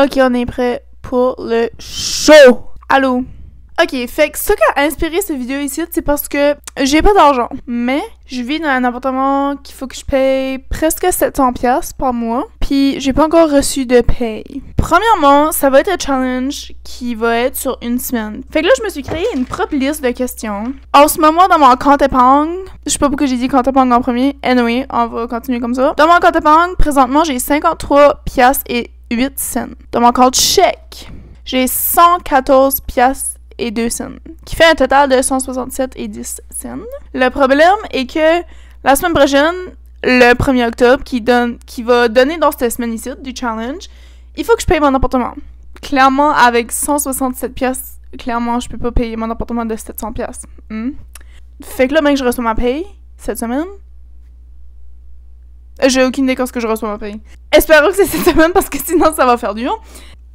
Ok, on est prêt pour le show. Allô? Ok, fait que ce qui a inspiré cette vidéo ici, c'est parce que j'ai pas d'argent. Mais je vis dans un appartement qu'il faut que je paye presque 700$ par mois. Puis j'ai pas encore reçu de paye. Premièrement, ça va être un challenge qui va être sur une semaine. Fait que là, je me suis créé une propre liste de questions. En ce moment, dans mon compte épargne, je sais pas pourquoi j'ai dit compte épargne en premier. Anyway, on va continuer comme ça. Dans mon compte épargne, présentement, j'ai 53$ et 8 cents. Dans mon compte chèque, j'ai 114$ et 2 cents, qui fait un total de 167 et 10 cents. Le problème est que la semaine prochaine, le 1er octobre, qui va donner dans cette semaine ici du challenge, il faut que je paye mon appartement. Clairement, avec 167$, clairement, je peux pas payer mon appartement de 700$. Fait que là, même que je reçois ma paye cette semaine, j'ai aucune idée quand ce que je reçois ma paye. Espérons que c'est cette semaine parce que sinon ça va faire dur.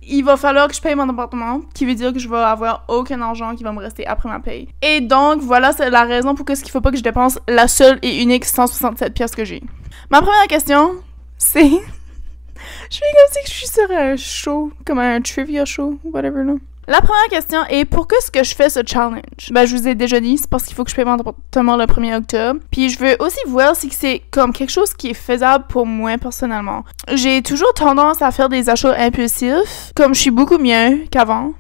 Il va falloir que je paye mon appartement, qui veut dire que je vais avoir aucun argent qui va me rester après ma paye. Et donc, voilà, c'est la raison pour ce qu'il faut pas que je dépense la seule et unique 167$ que j'ai. Ma première question, c'est... je fais comme si je suis sur un show, comme un trivia show, whatever, là. La première question est pourquoi est-ce que je fais ce challenge? Ben, je vous ai déjà dit, c'est parce qu'il faut que je paye mon appartement le 1er octobre. Puis je veux aussi voir si c'est comme quelque chose qui est faisable pour moi personnellement. J'ai toujours tendance à faire des achats impulsifs, comme je suis beaucoup mieux qu'avant.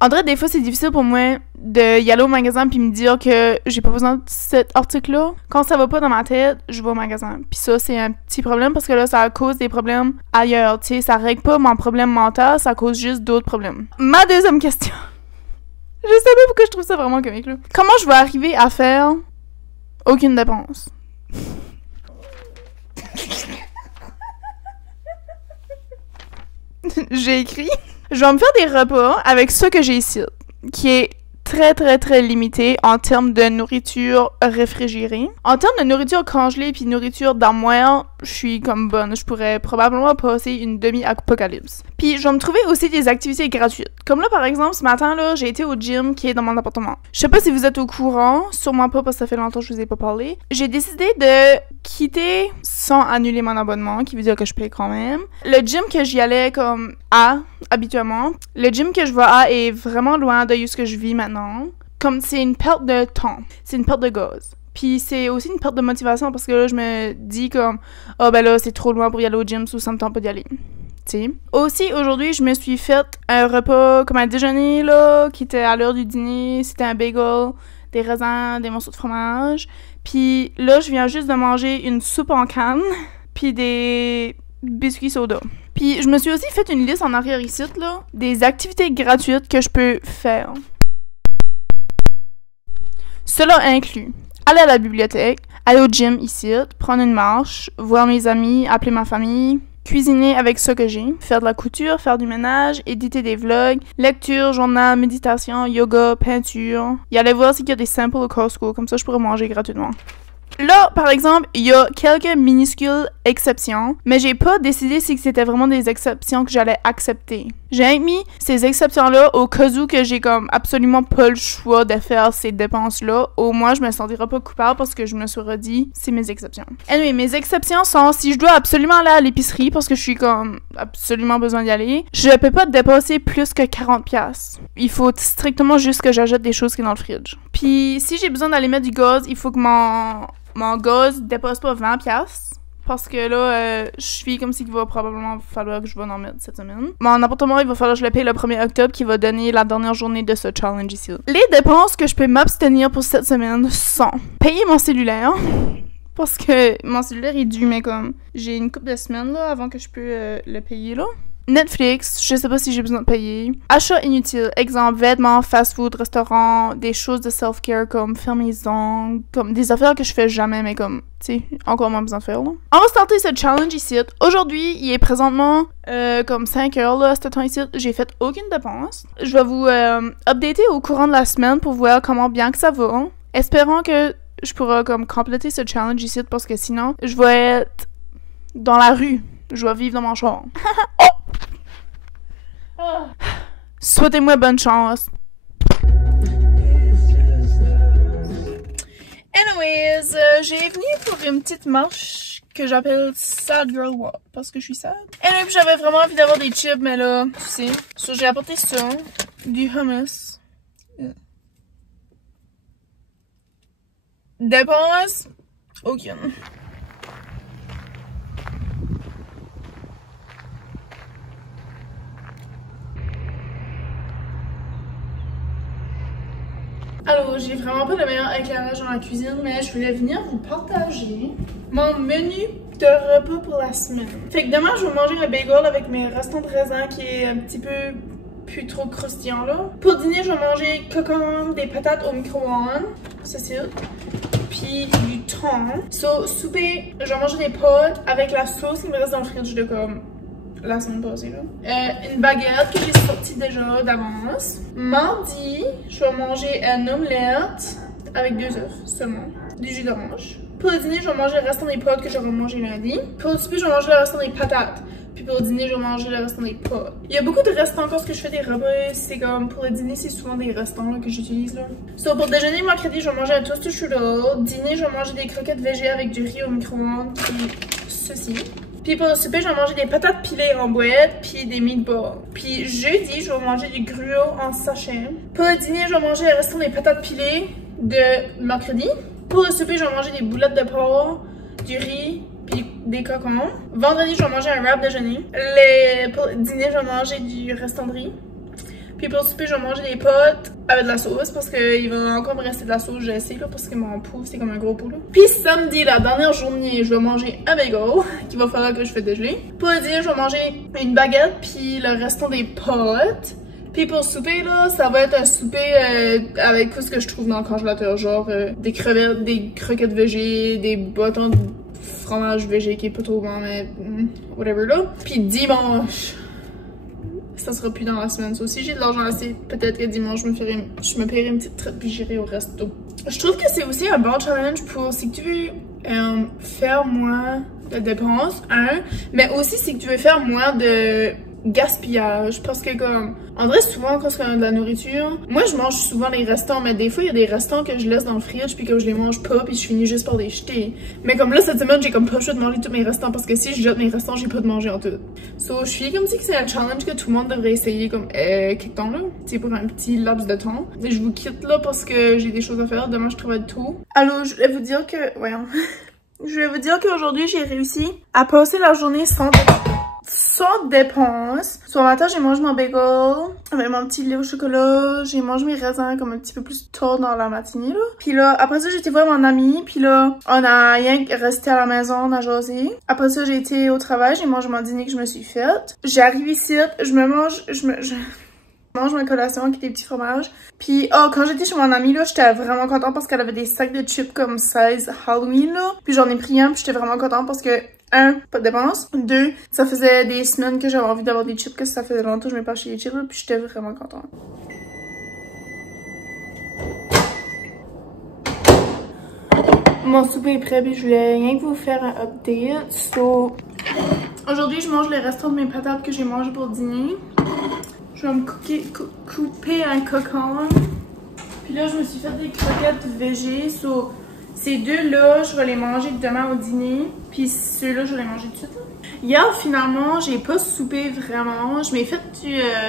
En vrai, des fois, c'est difficile pour moi de y aller au magasin puis me dire que j'ai pas besoin de cet article-là. Quand ça va pas dans ma tête, je vais au magasin. Puis ça, c'est un petit problème parce que là, ça cause des problèmes ailleurs. Tu sais, ça règle pas mon problème mental, ça cause juste d'autres problèmes. Ma deuxième question. Je sais pas pourquoi je trouve ça vraiment comique, là. Comment je vais arriver à faire aucune dépense? J'ai écrit. Je vais me faire des repas avec ce que j'ai ici, qui est très limité en termes de nourriture réfrigérée. En termes de nourriture congelée puis nourriture d'armoire, je suis comme bonne. Je pourrais probablement passer une demi-apocalypse. Puis je vais me trouver aussi des activités gratuites. Comme là, par exemple, ce matin, là, j'ai été au gym qui est dans mon appartement. Je sais pas si vous êtes au courant, sûrement pas parce que ça fait longtemps que je vous ai pas parlé. J'ai décidé de quitter sans annuler mon abonnement, qui veut dire que je paye quand même. Le gym que j'y allais comme habituellement, le gym que je vais à est vraiment loin de ce que je vis maintenant. Comme c'est une perte de temps, c'est une perte de gaz. Puis c'est aussi une perte de motivation parce que là, je me dis comme « Ah ben là, c'est trop loin pour y aller au gym, ça me tente pas d'y aller. » T'sais. Aussi, aujourd'hui, je me suis fait un repas comme un déjeuner, là, qui était à l'heure du dîner. C'était un bagel, des raisins, des morceaux de fromage. Puis là, je viens juste de manger une soupe en canne, puis des biscuits soda. Puis je me suis aussi fait une liste en arrière ici, là, des activités gratuites que je peux faire. Cela inclut aller à la bibliothèque, aller au gym ici, prendre une marche, voir mes amis, appeler ma famille, cuisiner avec ce que j'ai, faire de la couture, faire du ménage, éditer des vlogs, lecture, journal, méditation, yoga, peinture. Y aller voir s'il y a des samples au Costco, comme ça je pourrais manger gratuitement. Là, par exemple, il y a quelques minuscules exceptions, mais j'ai pas décidé si c'était vraiment des exceptions que j'allais accepter. J'ai mis ces exceptions-là au cas où que j'ai comme absolument pas le choix de faire ces dépenses-là. Au moins, je me sentirais pas coupable parce que je me suis redit, c'est mes exceptions. Anyway, mes exceptions sont si je dois absolument aller à l'épicerie parce que je suis comme absolument besoin d'y aller, je peux pas dépasser plus que 40$. Il faut strictement juste que j'achète des choses qui sont dans le fridge. Puis, si j'ai besoin d'aller mettre du gaz, il faut que mon gaz dépasse pas 20$. Parce que là, je suis comme s'il va probablement falloir que je vais en mettre cette semaine. Mon appartement, il va falloir que je le paye le 1er octobre qui va donner la dernière journée de ce challenge ici. Les dépenses que je peux m'abstenir pour cette semaine sont payer mon cellulaire. Parce que mon cellulaire est dû, mais comme j'ai une couple de semaines là avant que je peux le payer là. Netflix, je sais pas si j'ai besoin de payer. Achats inutiles, exemple vêtements, fast-food, restaurants, des choses de self-care comme faire mes ongles, comme des affaires que je fais jamais, mais comme, tu sais, encore moins besoin de faire là. On va starter ce challenge ici. Aujourd'hui, il est présentement comme 5 heures là, à ce temps ici. J'ai fait aucune dépense. Je vais vous updater au courant de la semaine pour voir comment bien que ça va. Espérons que je pourrai comme compléter ce challenge ici parce que sinon, je vais être dans la rue. Je vais vivre dans mon char. Souhaitez-moi bonne chance. Anyways, j'ai venu pour une petite marche que j'appelle Sad Girl Walk parce que je suis sad. Et là, j'avais vraiment envie d'avoir des chips, mais là, tu sais. So, j'ai apporté ça, du hummus. Dépense? Aucune. Alors, j'ai vraiment pas le meilleur éclairage dans la cuisine, mais je voulais venir vous partager mon menu de repas pour la semaine. Fait que demain, je vais manger un bagel avec mes restants de raisin qui est un petit peu plus trop croustillant là. Pour dîner, je vais manger cocon, des patates au micro-ondes, ceci, puis du thon. So, souper, je vais manger des pâtes avec la sauce qui me reste dans le fridge de comme la semaine passée là. Une baguette que j'ai sortie déjà d'avance. Mardi, je vais manger un omelette avec 2 œufs seulement, du jus d'orange. Pour le dîner, je vais manger le restant des pâtes que j'aurai mangé lundi. Pour le souper, je vais manger le restant des patates. Puis pour le dîner, je vais manger le restant des pâtes. Il y a beaucoup de restants quand je fais des repas. C'est comme pour le dîner, c'est souvent des restants là, que j'utilise là. So, pour déjeuner, mercredi, je vais manger un toast au strudel. Dîner, je vais manger des croquettes végé avec du riz au micro-ondes. Puis ceci. Puis pour le souper, je vais manger des patates pilées en boîte, puis des meatballs. Puis jeudi, je vais manger du gruau en sachet. Pour le dîner, je vais manger le restant des patates pilées de mercredi. Pour le souper, je vais manger des boulettes de porc, du riz, puis des cocons. Vendredi, je vais manger un wrap déjeuner. Pour le dîner, je vais manger du restant de riz. Puis pour le souper, je vais manger des pâtes avec de la sauce parce qu'il va encore me rester de la sauce, je sais, là, parce que mon pot, c'est comme un gros pot, là. Puis samedi, la dernière journée, je vais manger un bagel qu'il va falloir que je fasse déjeuner. Pour le dîner, je vais manger une baguette puis le restant des pâtes. Puis pour le souper, là, ça va être un souper avec tout ce que je trouve dans le congélateur, genre des crevettes, des croquettes végé, des bâtons de fromage végé qui est pas trop bon, mais whatever, là. Puis dimanche, ça sera plus dans la semaine. So, si j'ai de l'argent assez, peut-être que dimanche, je me paierai une petite traite puis j'irai au resto. Je trouve que c'est aussi un bon challenge pour si tu veux faire moins de dépenses, mais aussi si tu veux faire moins de gaspillage. Parce que comme, en vrai, souvent quand on a de la nourriture, moi je mange souvent les restants, mais des fois il y a des restants que je laisse dans le fridge puis que je les mange pas puis je finis juste par les jeter. Mais comme là cette semaine, j'ai comme pas le choix de manger tous mes restants parce que si je jette mes restants, j'ai pas de manger en tout. So, je suis comme si c'est un challenge que tout le monde devrait essayer comme quelque temps là, tu sais, pour un petit laps de temps. Et je vous quitte là parce que j'ai des choses à faire, demain je travaille tôt. Alors, je vais vous dire que, voyons, je vais vous dire qu'aujourd'hui j'ai réussi à passer la journée sans dépenses. Sur matin, j'ai mangé mon bagel avec mon petit lait au chocolat. J'ai mangé mes raisins comme un petit peu plus tôt dans la matinée, là. Puis là, après ça, j'ai été voir mon ami. Puis là, on a rien resté à la maison, on a jasé. Après ça, j'ai été au travail. J'ai mangé mon dîner que je me suis fait. J'arrive ici, je mange ma collation avec des petits fromages. Puis, quand j'étais chez mon amie, là, j'étais vraiment contente parce qu'elle avait des sacs de chips comme 16 Halloween, là. Puis j'en ai pris un, puis j'étais vraiment contente parce que 1, pas de dépenses. 2, ça faisait des semaines que j'avais envie d'avoir des chips, que ça faisait longtemps que je m'ai pas acheté des chips, puis j'étais vraiment contente. Mon souper est prêt, puis je voulais rien que vous faire un update. So, aujourd'hui, je mange les restants de mes patates que j'ai mangé pour dîner. Je vais me couper un cocon. Puis là, je me suis fait des croquettes végé. So, ces deux-là, je vais les manger demain au dîner. Puis ceux-là, je vais les manger tout de suite. Hier, finalement, j'ai pas soupé vraiment. Je m'ai fait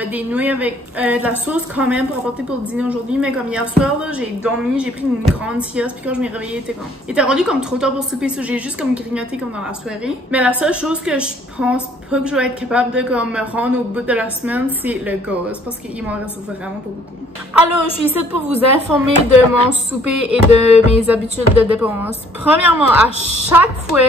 des nouilles avec de la sauce quand même pour apporter pour le dîner aujourd'hui. Mais comme hier soir, là, j'ai dormi, j'ai pris une grande sieste. Puis quand je m'ai réveillée, il était rendu comme trop tard pour souper. So, j'ai juste comme grignoté comme dans la soirée. Mais la seule chose que je pense pas que je vais être capable de comme me rendre au bout de la semaine, c'est le gaz. Parce qu'il m'en reste vraiment pas beaucoup. Alors, je suis ici pour vous informer de mon souper et de mes habitudes de dépenses. Premièrement, à chaque fois,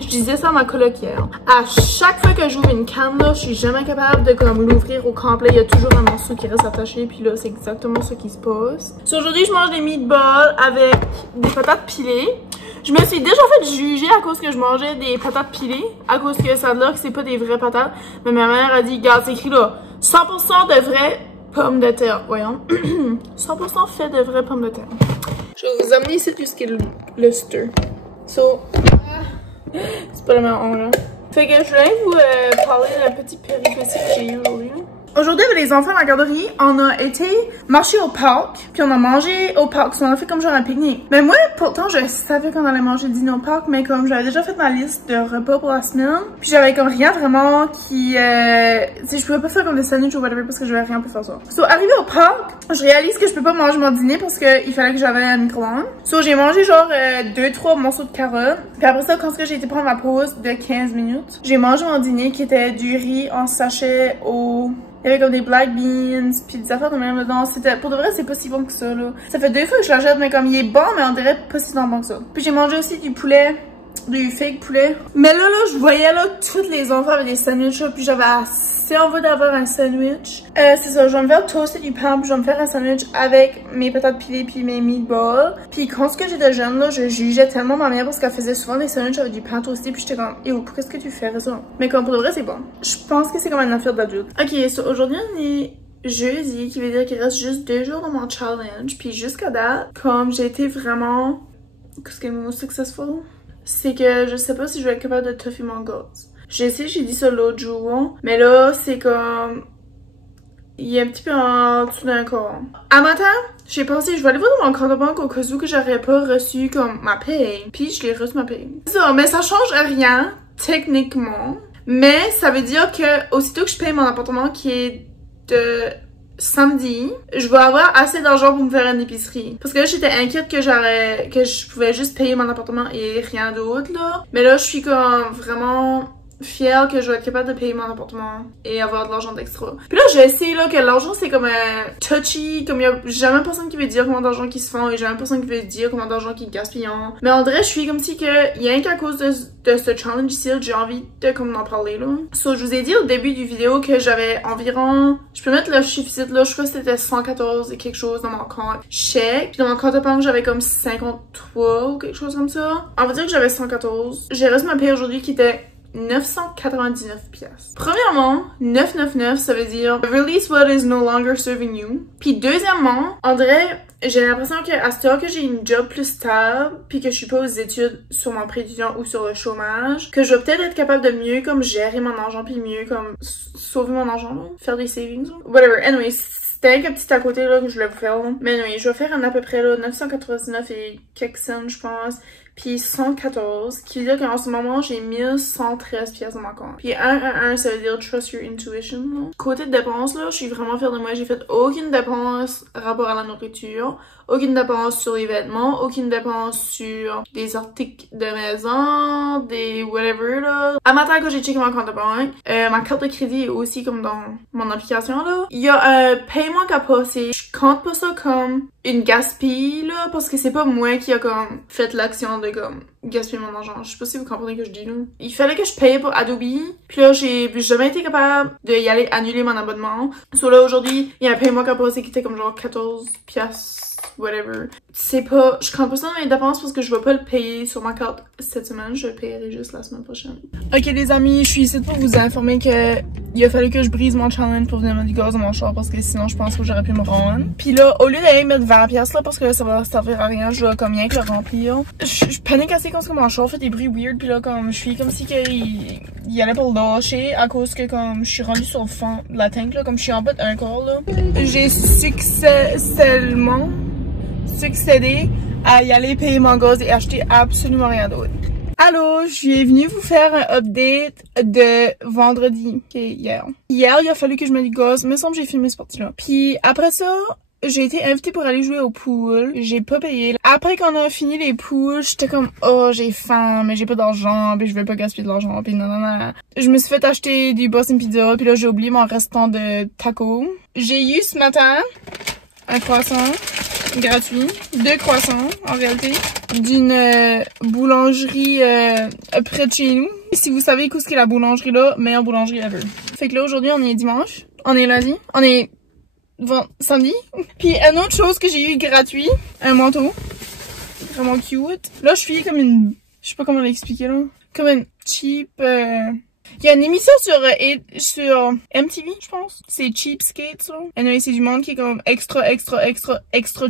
je disais ça à ma coloc hier, à chaque fois que j'ouvre une canne, là, je suis jamais capable de comme l'ouvrir au complet. Il y a toujours un morceau qui reste attaché, puis là, c'est exactement ce qui se passe. So, aujourd'hui, je mange des meatballs avec des patates pilées. Je me suis déjà fait juger à cause que je mangeais des patates pilées, à cause que ça a l'air que c'est pas des vraies patates. Mais ma mère a dit, regarde, c'est écrit là, 100% de vraies pommes de terre. Voyons. 100% fait de vraies pommes de terre. Je vais vous amener ici tout ce qui est le stir. So, c'est pas la meilleure ongle, hein. Fait que je voulais vous parler d'un petit péripétie que j'ai eu aujourd'hui. Aujourd'hui, avec les enfants à la garderie, on a été marcher au parc, puis on a mangé au parc. On a fait comme genre un pique-nique. Mais moi, pourtant, je savais qu'on allait manger le dîner au parc, mais comme j'avais déjà fait ma liste de repas pour la semaine, puis j'avais comme rien vraiment qui... tu sais, je pouvais pas faire comme des sandwichs ou whatever parce que j'avais rien pour faire ça. So, arrivé au parc, je réalise que je peux pas manger mon dîner parce que il fallait que j'avais un micro-ondes. So, j'ai mangé genre 2-3 morceaux de carottes. Puis après ça, quand j'ai été prendre ma pause de 15 minutes, j'ai mangé mon dîner qui était du riz en sachet au... Il y avait comme des black beans, puis des affaires de même dedans. C'était, pour de vrai, c'est pas si bon que ça, là. Ça fait 2 fois que je l'achète, mais comme il est bon, mais on dirait pas si bon que ça. Puis j'ai mangé aussi du poulet, du fake poulet. Mais là, je voyais, là, tous les enfants avec des sandwichs, là, puis j'avais assez envie d'avoir un sandwich. C'est ça, je vais me faire toaster du pain, puis je vais me faire un sandwich avec mes patates pilées, puis mes meatballs. Puis quand j'étais jeune, là, je jugeais tellement ma mère parce qu'elle faisait souvent des sandwichs avec du pain toasté, puis j'étais comme, pourquoi est-ce que tu fais ça? Mais comme pour de vrai, c'est bon. Je pense que c'est comme une affaire d'adulte. Ok, so aujourd'hui, on est jeudi, qui veut dire qu'il reste juste 2 jours dans mon challenge. Puis jusqu'à date, comme j'ai été vraiment, qu'est-ce que le mot successful? C'est que je sais pas si je vais être capable de toffer mon gaz. Je sais, j'ai dit ça l'autre jour, mais là, c'est comme... Il est un petit peu en dessous d'un corps. À matin, j'ai pensé, je vais aller voir dans mon compte de banque au cas où que j'aurais pas reçu comme ma paye. Puis je l'ai reçu ma paye. Ça, mais ça change rien, techniquement. Mais ça veut dire que aussitôt que je paye mon appartement qui est de samedi, je vais avoir assez d'argent pour me faire une épicerie. Parce que là, j'étais inquiète que je pouvais juste payer mon appartement et rien d'autre, là. Mais là, je suis comme vraiment fière que je vais être capable de payer mon appartement et avoir de l'argent d'extra. Puis là, je sais là que l'argent c'est comme touchy, comme il y a jamais personne qui veut dire combien d'argent qui se font et jamais personne qui veut dire combien d'argent qui gaspillent. Mais en vrai, je suis comme si que rien qu'à cause de ce challenge ici, j'ai envie de comme en parler là. So, je vous ai dit au début du vidéo que j'avais environ, je peux mettre le chiffre ici là, je crois que c'était 114 et quelque chose dans mon compte chèque. Puis dans mon compte de banque, j'avais comme 53 ou quelque chose comme ça. On va dire que j'avais 114. J'ai reçu ma paye aujourd'hui qui était 999 pièces. Premièrement, 999, ça veut dire release what is no longer serving you. Puis deuxièmement, on dirait, j'ai l'impression qu'à cette heure que j'ai une job plus stable, puis que je suis pas aux études sur mon prêt étudiant ou sur le chômage, que je vais peut-être être capable de mieux comme gérer mon argent, puis mieux comme sauver mon argent, là, faire des savings, là. Whatever. Anyway, c'était un petit à côté là que je voulais vous faire. Là. Mais anyway, je vais faire à peu près là 999 et quelques cents, je pense. Puis 114, qui veut dire qu'en ce moment, j'ai 1113 pièces dans mon compte. Puis 111, ça veut dire trust your intuition. Là. Côté de dépenses, là, je suis vraiment fière de moi. J'ai fait aucune dépense rapport à la nourriture, aucune dépense sur les vêtements, aucune dépense sur des articles de maison, des whatever, là. À matin, quand j'ai checké mon compte de banque, ma carte de crédit est aussi comme dans mon application, là. Il y a un paiement qui a passé. Je compte pas ça comme une gaspille, là, parce que c'est pas moi qui a comme fait l'action de comme gaspiller mon argent. Je sais pas si vous comprenez ce que je dis là. Il fallait que je paye pour Adobe, puis là j'ai jamais été capable de y aller annuler mon abonnement. So là aujourd'hui, il y a un paiement qui a passé qui était comme genre 14 piastres. Whatever. C'est pas... Je compte pas ça dans mes dépenses parce que je vais pas le payer sur ma carte cette semaine. Je le payerai juste la semaine prochaine. Ok les amis, je suis ici pour vous informer que il a fallu que je brise mon challenge pour venir mettre du gaz dans mon char parce que sinon je pense que j'aurais pu me rendre. Puis là, au lieu d'aller mettre 20$ là parce que là, ça va servir à rien, je vais comme rien que le remplir. Je panique assez quand mon char fait des bruits weird puis là comme je suis comme si il allait pour le lâcher à cause que comme je suis rendue sur le fond de la tank là, comme je suis en bas d'un corps là. J'ai succédé à y aller payer mon gaz et acheter absolument rien d'autre. Allô, je suis venue vous faire un update de vendredi, hier. Hier, il a fallu que je mette du gaz, il me semble que j'ai filmé ce parti-là. Puis après ça, j'ai été invitée pour aller jouer au pool. J'ai pas payé. Après qu'on a fini les pools, j'étais comme oh j'ai faim, mais j'ai pas d'argent, puis je veux pas gaspiller de l'argent, puis non. Je me suis fait acheter du Boston Pizza, puis là j'ai oublié mon restant de taco. J'ai eu ce matin un croissant gratuit, 2 croissants en réalité, d'une boulangerie près de chez nous. Si vous savez où est la boulangerie là, meilleure boulangerie ever. Fait que là aujourd'hui on est dimanche, on est lundi, on est samedi. Puis une autre chose que j'ai eu gratuit, un manteau, vraiment cute. Là je suis comme une, je sais pas comment l'expliquer là, comme une cheap Il y a une émission sur MTV, je pense. C'est Cheapskates, là. Anyway, c'est du monde qui est comme extra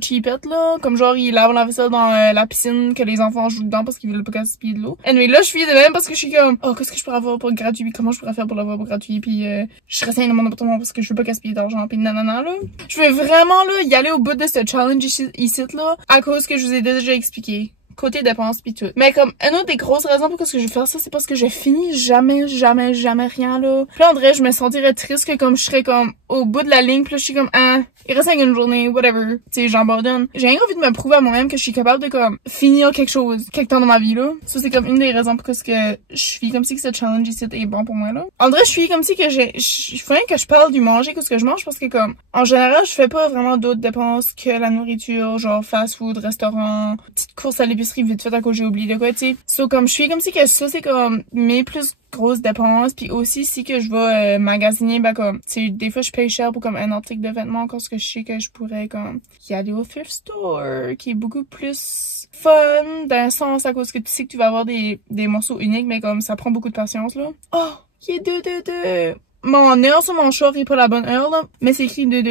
cheapette, là. Comme genre, ils lavent la vaisselle dans la piscine que les enfants jouent dedans parce qu'ils veulent pas gaspiller de l'eau. Anyway, là, je suis de même parce que je suis comme, oh, qu'est-ce que je pourrais avoir pour gratuit? Comment je pourrais faire pour l'avoir pour gratuit? Puis, je reste dans mon appartement parce que je veux pas gaspiller d'argent. Puis, nanana, là. Je veux vraiment, là, y aller au bout de ce challenge ici, là, à cause que je vous ai déjà expliqué. Côté dépenses pis tout. Mais comme, une autre des grosses raisons pour que je vais faire ça, c'est parce que je finis jamais rien, là. Puis là, en vrai, je me sentirais triste que comme je serais comme au bout de la ligne, pis là, je suis comme, ah, il reste une journée, whatever. Tu sais, j'abandonne. J'ai rien envie de me prouver à moi-même que je suis capable de comme finir quelque chose, quelque temps dans ma vie, là. Ça, c'est comme une des raisons pour que je suis comme si que ce challenge ici est bon pour moi, là. En vrai, je suis comme si que il faut que je parle du manger, que ce que je mange, parce que comme, en général, je fais pas vraiment d'autres dépenses que la nourriture, genre fast food, restaurant, petite course à l'épicerie vite fait à cause j'ai oublié de quoi, tu sais. So, comme, je suis comme si que ça, c'est comme mes plus grosses dépenses, puis aussi si que je vais magasiner, ben comme, tu sais, des fois je paye cher pour comme un article de vêtements parce que je sais que je pourrais comme y aller au thrift store, qui est beaucoup plus fun, d'un sens à cause que tu sais que tu vas avoir des morceaux uniques, mais comme ça prend beaucoup de patience, là. Oh, il est 2. Mon heure sur mon short est pas la bonne heure, là, mais c'est écrit 2.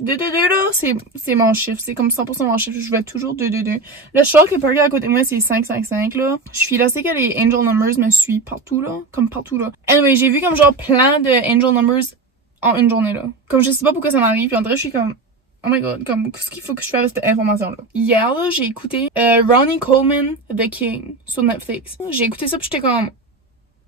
2, là, c'est mon chiffre. C'est comme 100% mon chiffre. Je vais toujours 2. Le short qui est parké à côté de moi, c'est 5. Là. Je suis là, c'est que les angel numbers me suivent partout, là. Comme partout, là. Anyway, j'ai vu comme genre plein de angel numbers en une journée, là. Comme je sais pas pourquoi ça m'arrive. Puis en vrai, je suis comme, oh my god, comme, qu'est-ce qu'il faut que je fasse avec cette information-là? Hier, là, j'ai écouté Ronnie Coleman, The King, sur Netflix. J'ai écouté ça, puis j'étais comme,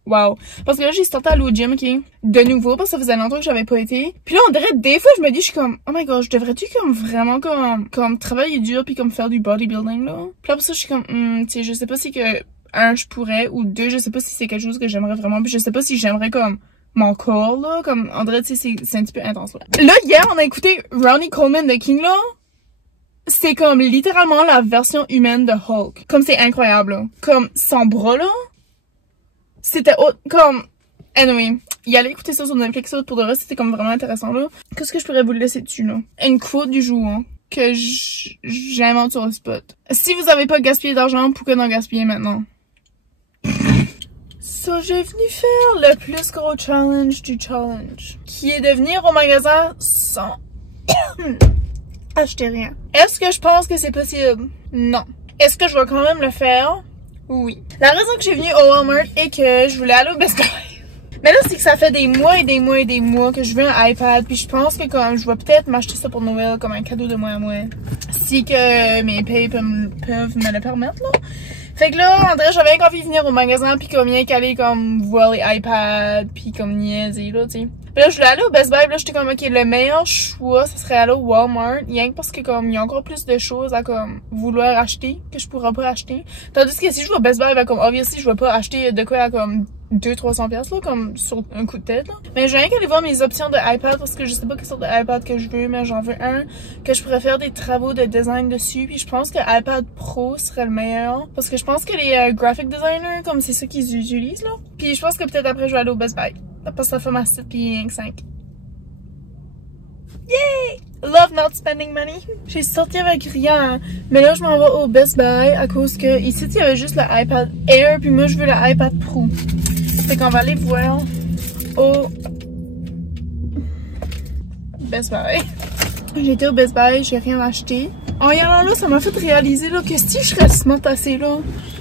wow. Parce que là, j'ai starté à aller au gym, ok? De nouveau, parce que ça faisait longtemps que j'avais pas été. Puis là, on dirait, des fois, je me dis, je suis comme, oh my god, je devrais-tu comme vraiment comme travailler dur puis comme faire du bodybuilding, là? Puis là, pour ça, je suis comme, tu sais, je sais pas si que, un, je pourrais, ou deux, je sais pas si c'est quelque chose que j'aimerais vraiment, puis je sais pas si j'aimerais comme mon corps, là, comme, on dirait, tu sais, c'est un petit peu intense, là. Là, hier, on a écouté Ronnie Coleman, The King, là. C'est comme littéralement la version humaine de Hulk. Comme c'est incroyable, là. Comme, son bras, là. C'était comme, anyway, y aller écouter ça sur Netflix, pour de vrai, c'était comme vraiment intéressant, là. Qu'est-ce que je pourrais vous laisser dessus, là? Une quote du jour, hein, que j'invente sur le spot. Si vous avez pas gaspillé d'argent, pourquoi n'en gaspiller maintenant? Ça, j'ai venu faire le plus gros challenge du challenge, qui est de venir au magasin sans acheter rien. Est-ce que je pense que c'est possible? Non. Est-ce que je vais quand même le faire? Oui. La raison que j'ai venu au Walmart est que je voulais aller au Best Buy. Mais là, c'est que ça fait des mois que je veux un iPad. Puis je pense que comme je vais peut-être m'acheter ça pour Noël comme un cadeau de moi à moi. Si que mes payes peuvent me le permettre, là. Fait que là, André, j'avais envie de venir au magasin puis comme rien qu'aller comme voir les iPads puis comme niaiser, là, tu sais. Puis là, je voulais aller au Best Buy, puis là, j'étais comme, ok, le meilleur choix, ce serait aller au Walmart, rien que parce que comme, il y a encore plus de choses à comme, vouloir acheter, que je pourrais pas acheter. Tandis que si je vais au Best Buy, ben comme, obviously, je vais pas acheter de quoi à comme 200-300$, là, comme, sur un coup de tête, là. Mais j'ai rien qu'à aller voir mes options de iPad, parce que je sais pas quelle sorte de iPad que je veux, mais j'en veux un, que je pourrais faire des travaux de design dessus, puis je pense que iPad Pro serait le meilleur, parce que je pense que les graphic designers, comme, c'est ça qu'ils utilisent, là. Puis je pense que peut-être après, je vais aller au Best Buy. Parce que ça fait ma 7 puis 5. Yay! Love not spending money. J'ai sorti avec rien. Mais là, je m'en vais au Best Buy à cause que ici, il y avait juste le iPad Air. Puis moi, je veux le iPad Pro. Fait qu'on va aller voir au Best Buy. J'ai été au Best Buy, j'ai rien acheté. En y allant là, ça m'a fait réaliser là, que si je serais smart assez là,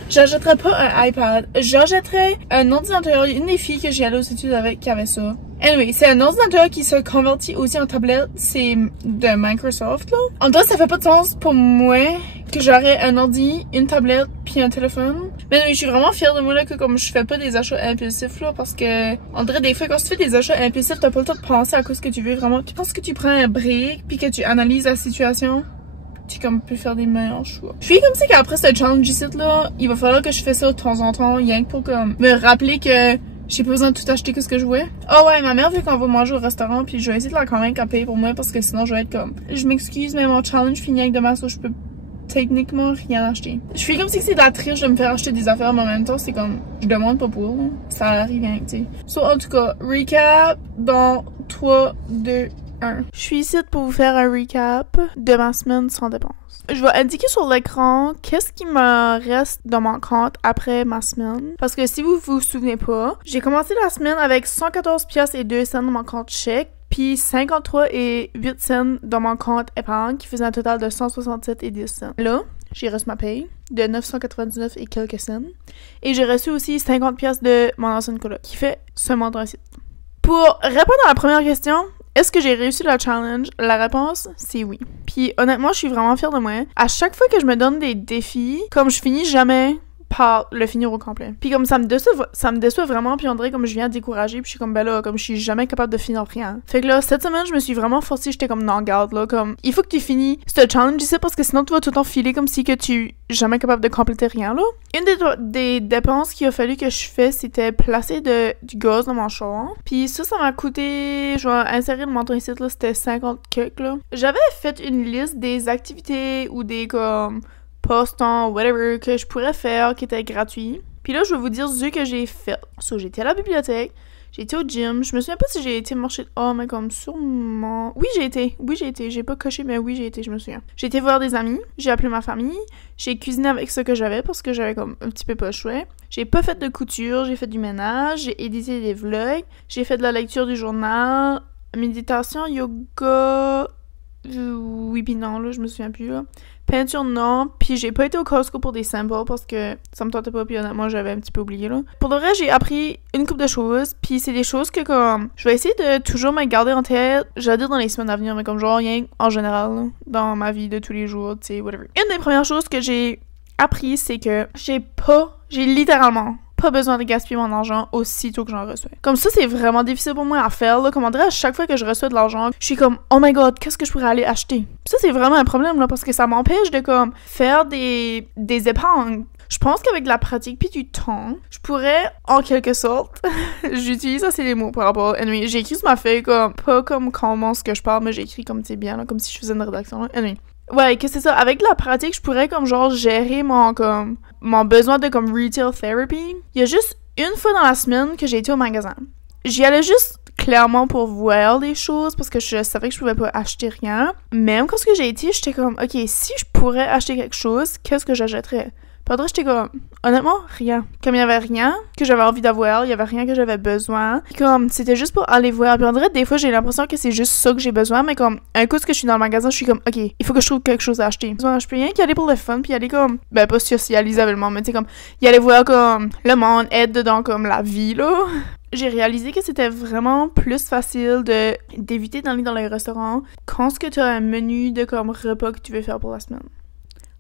j'achèterais pas un iPad. J'achèterais un ordinateur. Une des filles que j'ai allé aux études avec qui avait ça. Anyway, c'est un ordinateur qui se convertit aussi en tablette. C'est de Microsoft, là. En tout cas, ça fait pas de sens pour moi que j'aurais un ordi, une tablette, puis un téléphone. Mais oui, je suis vraiment fière de moi, là, que comme je fais pas des achats impulsifs, là, parce que, on dirait des fois, quand tu fais des achats impulsifs, t'as pas le temps de penser à quoi ce que tu veux vraiment. Tu penses que tu prends un break, puis que tu analyses la situation. Tu comme peux faire des meilleurs choix. Je suis comme ça qu'après ce challenge ici là, il va falloir que je fasse ça de temps en temps, rien que pour comme me rappeler que j'ai pas besoin de tout acheter que ce que je voulais. Ah ouais, ma mère veut qu'on va manger au restaurant, puis je vais essayer de la convaincre à payer pour moi parce que sinon je vais être comme, je m'excuse mais mon challenge finit avec demain, so je peux techniquement rien acheter. Je suis comme si c'est de la triche de me faire acheter des affaires, mais en même temps c'est comme, je demande pas pour, ça arrive rien, tu sais. So en tout cas, recap dans 3, 2, 1. Je suis ici pour vous faire un recap de ma semaine sans dépenses. Je vais indiquer sur l'écran qu'est-ce qui me reste dans mon compte après ma semaine. Parce que si vous vous souvenez pas, j'ai commencé la semaine avec 114 pièces et 2 cents dans mon compte chèque, puis 53 et 8 cents dans mon compte épargne, qui faisait un total de 167 et 10 cents. Là, j'ai reçu ma paye de 999 et quelques cents. Et j'ai reçu aussi 50 pièces de mon ancienne coloc, qui fait ce montant-ci. Pour répondre à la première question, est-ce que j'ai réussi le challenge? La réponse, c'est oui. Puis honnêtement, je suis vraiment fière de moi. À chaque fois que je me donne des défis, comme je finis jamais par le finir au complet. Puis comme ça me déçoit vraiment, puis on dirait comme je viens décourager, puis je suis comme ben là, comme je suis jamais capable de finir rien. Fait que là, cette semaine, je me suis vraiment forcée, j'étais comme non, garde là, comme il faut que tu finis ce challenge ici parce que sinon tu vas tout le temps filer comme si que tu jamais capable de compléter rien là. Une des dépenses qu'il a fallu que je fasse, c'était placer du gaz dans mon char. Puis ça m'a coûté, je vais insérer le montant ici là, c'était 50 quelques là. J'avais fait une liste des activités ou des comme post-on, whatever, que je pourrais faire, qui était gratuit. Puis là, je vais vous dire ce que j'ai fait. So, j'ai été à la bibliothèque, j'ai été au gym, je me souviens pas si j'ai été marcher... Oh, mais comme sûrement... Oui, j'ai été. J'ai pas coché, mais oui, j'ai été, je me souviens. J'ai été voir des amis, j'ai appelé ma famille, j'ai cuisiné avec ce que j'avais, parce que j'avais comme un petit peu pas le choix. J'ai pas fait de couture, j'ai fait du ménage, j'ai édité des vlogs, j'ai fait de la lecture du journal, méditation, yoga... Oui, pis non, là, je me souviens plus, là. Peinture, non. Puis j'ai pas été au Costco pour des samples parce que ça me tentait pas, puis honnêtement, j'avais un petit peu oublié, là. Pour le reste, j'ai appris une couple de choses, puis c'est des choses que, comme, je vais essayer de toujours me garder en tête, j'allais dire dans les semaines à venir, mais comme genre rien en général, là, dans ma vie de tous les jours, tu sais, whatever. Une des premières choses que j'ai appris, c'est que j'ai littéralement pas besoin de gaspiller mon argent aussitôt que j'en reçois. Comme ça, c'est vraiment difficile pour moi à faire, là. Comme on dirait, à chaque fois que je reçois de l'argent, je suis comme, oh my god, qu'est-ce que je pourrais aller acheter? Ça, c'est vraiment un problème, là, parce que ça m'empêche de, comme, faire des épargnes. Je pense qu'avec la pratique puis du temps, je pourrais, en quelque sorte, j'utilise assez les mots par rapport... Anyway, j'ai écrit sur ma feuille, comme, pas comme comment ce que je parle, mais j'ai écrit comme, tu sais, bien, là, comme si je faisais une rédaction, là. Anyway. Ouais, que c'est ça. Avec la pratique, je pourrais comme genre gérer mon besoin de comme retail therapy. Il y a juste une fois dans la semaine que j'ai été au magasin. J'y allais juste clairement pour voir des choses parce que je savais que je pouvais pas acheter rien. Même quand j'ai été, j'étais comme ok, si je pourrais acheter quelque chose, qu'est-ce que j'achèterais? Puis j'étais comme, honnêtement, rien. Comme il y avait rien que j'avais envie d'avoir, il y avait rien que j'avais besoin. Puis comme, c'était juste pour aller voir. Puis on dirait, des fois, j'ai l'impression que c'est juste ça que j'ai besoin, mais comme, un coup que je suis dans le magasin, je suis comme, ok, il faut que je trouve quelque chose à acheter. Je peux rien qu'y aller pour le fun, puis y aller comme, ben pas socialiser avec le monde, mais tu sais, comme, y aller voir comme, le monde, être dedans comme la vie, là. J'ai réalisé que c'était vraiment plus facile d'éviter d'aller dans les restaurants quand ce que tu as un menu de comme repas que tu veux faire pour la semaine.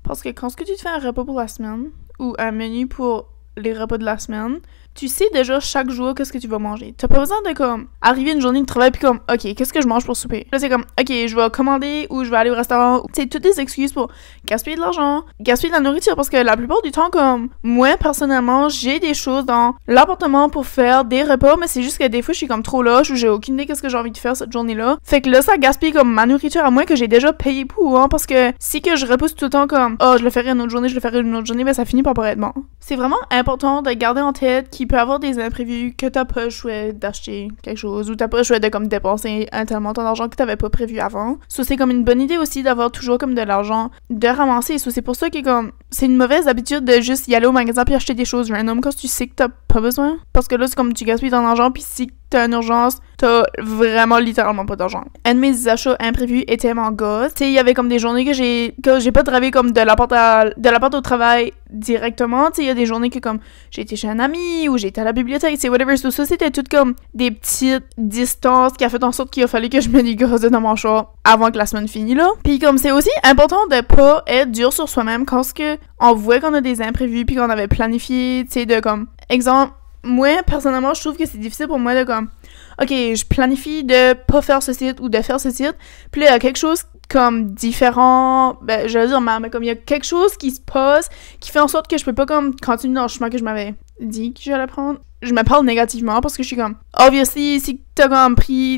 Parce que quand tu te fais un repas pour la semaine, ou un menu pour les repas de la semaine, tu sais déjà chaque jour qu'est-ce que tu vas manger. T'as pas besoin de comme arriver une journée de travail puis comme ok, qu'est-ce que je mange pour souper? Là c'est comme ok, je vais commander ou je vais aller au restaurant. C'est toutes des excuses pour gaspiller de l'argent, gaspiller de la nourriture parce que la plupart du temps comme moi personnellement, j'ai des choses dans l'appartement pour faire des repas, mais c'est juste que des fois je suis comme trop lâche ou j'ai aucune idée qu'est-ce que j'ai envie de faire cette journée-là. Fait que là ça gaspille comme ma nourriture à moi que j'ai déjà payé pour hein, parce que si que je repousse tout le temps comme oh, je le ferai une autre journée, ben ça finit par pas être bon. C'est vraiment important de garder en tête qu'il peut avoir des imprévus, que t'as pas le choix d'acheter quelque chose ou t'as pas le choix de comme dépenser un tel montant d'argent que t'avais pas prévu avant. So, c'est comme une bonne idée aussi d'avoir toujours comme de l'argent de ramasser. So, c'est pour ça que comme c'est une mauvaise habitude de juste y aller au magasin puis acheter des choses random quand tu sais que t'as pas besoin. Parce que là, c'est comme tu gaspilles ton argent puis si t'as une urgence, t'as vraiment littéralement pas d'argent. Un de mes achats imprévus était mon gaz. Tu sais, il y avait comme des journées que j'ai pas travaillé comme de la porte au travail directement. Tu sais, il y a des journées que comme j'ai été chez un ami ou j'ai été à la bibliothèque, c'est whatever. So, ça, c'était tout comme des petites distances qui a fait en sorte qu'il a fallu que je me dégazais dans mon char avant que la semaine finisse là. Puis comme c'est aussi important de pas être dur sur soi-même quand on voit qu'on a des imprévus puis qu'on avait planifié, tu sais, de comme exemple, moi personnellement je trouve que c'est difficile pour moi de comme ok, je planifie de pas faire ce site ou de faire ce site, puis là il y a quelque chose comme différent, ben je veux dire mais comme il y a quelque chose qui se passe qui fait en sorte que je peux pas comme continuer dans le chemin que je m'avais dit que j'allais prendre. Je me parle négativement parce que je suis comme obviously si t'as comme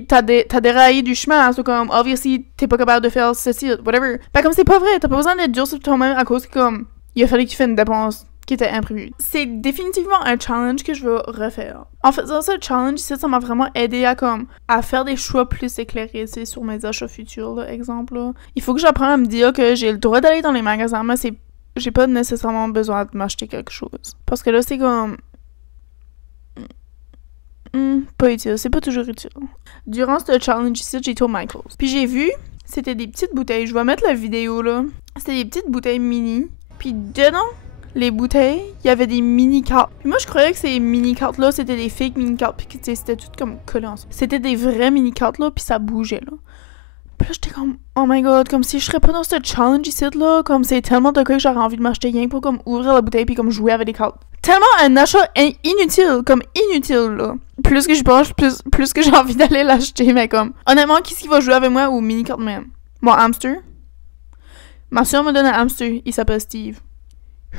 t'as déraillé du chemin, c'est comme obviously t'es pas capable de faire ce site, whatever. Ben comme c'est pas vrai, t'as pas besoin d'être dur sur toi-même à cause que comme il a fallu que tu fasses une dépense qui était imprévu. C'est définitivement un challenge que je veux refaire. En faisant ce challenge, ça m'a vraiment aidé à faire des choix plus éclairés, tu sais, sur mes achats futurs, là, exemple. Là. Il faut que j'apprenne à me dire que j'ai le droit d'aller dans les magasins, mais j'ai pas nécessairement besoin de m'acheter quelque chose. Parce que là, c'est comme... pas utile, c'est pas toujours utile. Durant ce challenge ici, j'ai été au Michaels. Puis j'ai vu, c'était des petites bouteilles. Je vais mettre la vidéo, là. C'était des petites bouteilles mini. Puis dedans... les bouteilles, il y avait des mini-cartes. Puis moi, je croyais que ces mini-cartes-là, c'était des fake mini-cartes, puis que c'était tout comme collé ensemble. C'était des vraies mini-cartes-là, puis ça bougeait, là. Puis là, j'étais comme, oh my god, comme si je serais pas dans ce challenge ici, là, comme c'est tellement de cas que j'aurais envie de m'acheter rien pour comme ouvrir la bouteille puis comme jouer avec des cartes. Tellement un achat inutile, comme inutile, là. Plus que je pense, plus que j'ai envie d'aller l'acheter, mais comme, honnêtement, qui est-ce qui va jouer avec moi aux mini-cartes même? Mon hamster? Ma soeur me donne un hamster, il s'appelle Steve.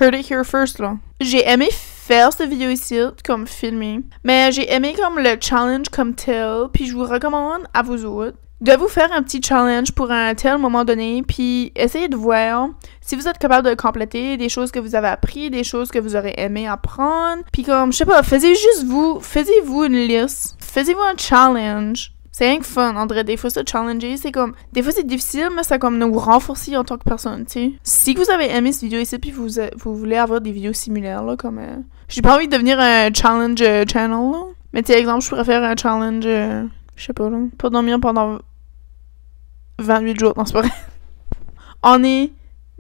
Heard it here first, là. J'ai aimé faire cette vidéo ici, comme filmer, mais j'ai aimé comme le challenge comme tel, puis je vous recommande à vous autres de vous faire un petit challenge pour un tel moment donné, puis essayez de voir si vous êtes capable de compléter des choses que vous avez appris, des choses que vous aurez aimé apprendre, puis comme, je sais pas, faisiez-vous une liste, faisiez-vous un challenge. C'est rien que fun, André. Des fois, se challenger, c'est comme... Des fois, c'est difficile, mais c'est comme nous renforcer en tant que personne, tu sais. Si vous avez aimé cette vidéo ici, puis vous voulez avoir des vidéos similaires, là, comme... J'ai pas envie de devenir un challenge channel, là. Mais, tu sais, exemple, je pourrais faire un challenge... je sais pas, là. Pas dormir pendant 28 jours. Non, c'est pas vrai. On est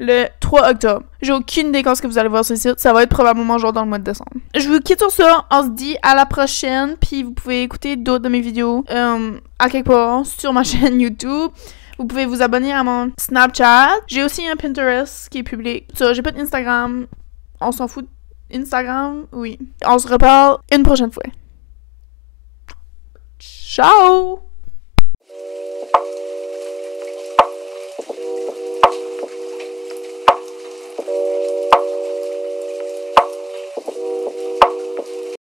le 3 octobre. J'ai aucune idée quand ce que vous allez voir sur le site. Ça va être probablement genre dans le mois de décembre. Je vous quitte sur ça. On se dit à la prochaine. Puis vous pouvez écouter d'autres de mes vidéos à quelque part sur ma chaîne YouTube. Vous pouvez vous abonner à mon Snapchat. J'ai aussi un Pinterest qui est public. Ça, j'ai pas d'Instagram. On s'en fout d'Instagram? Oui. On se reparle une prochaine fois. Ciao!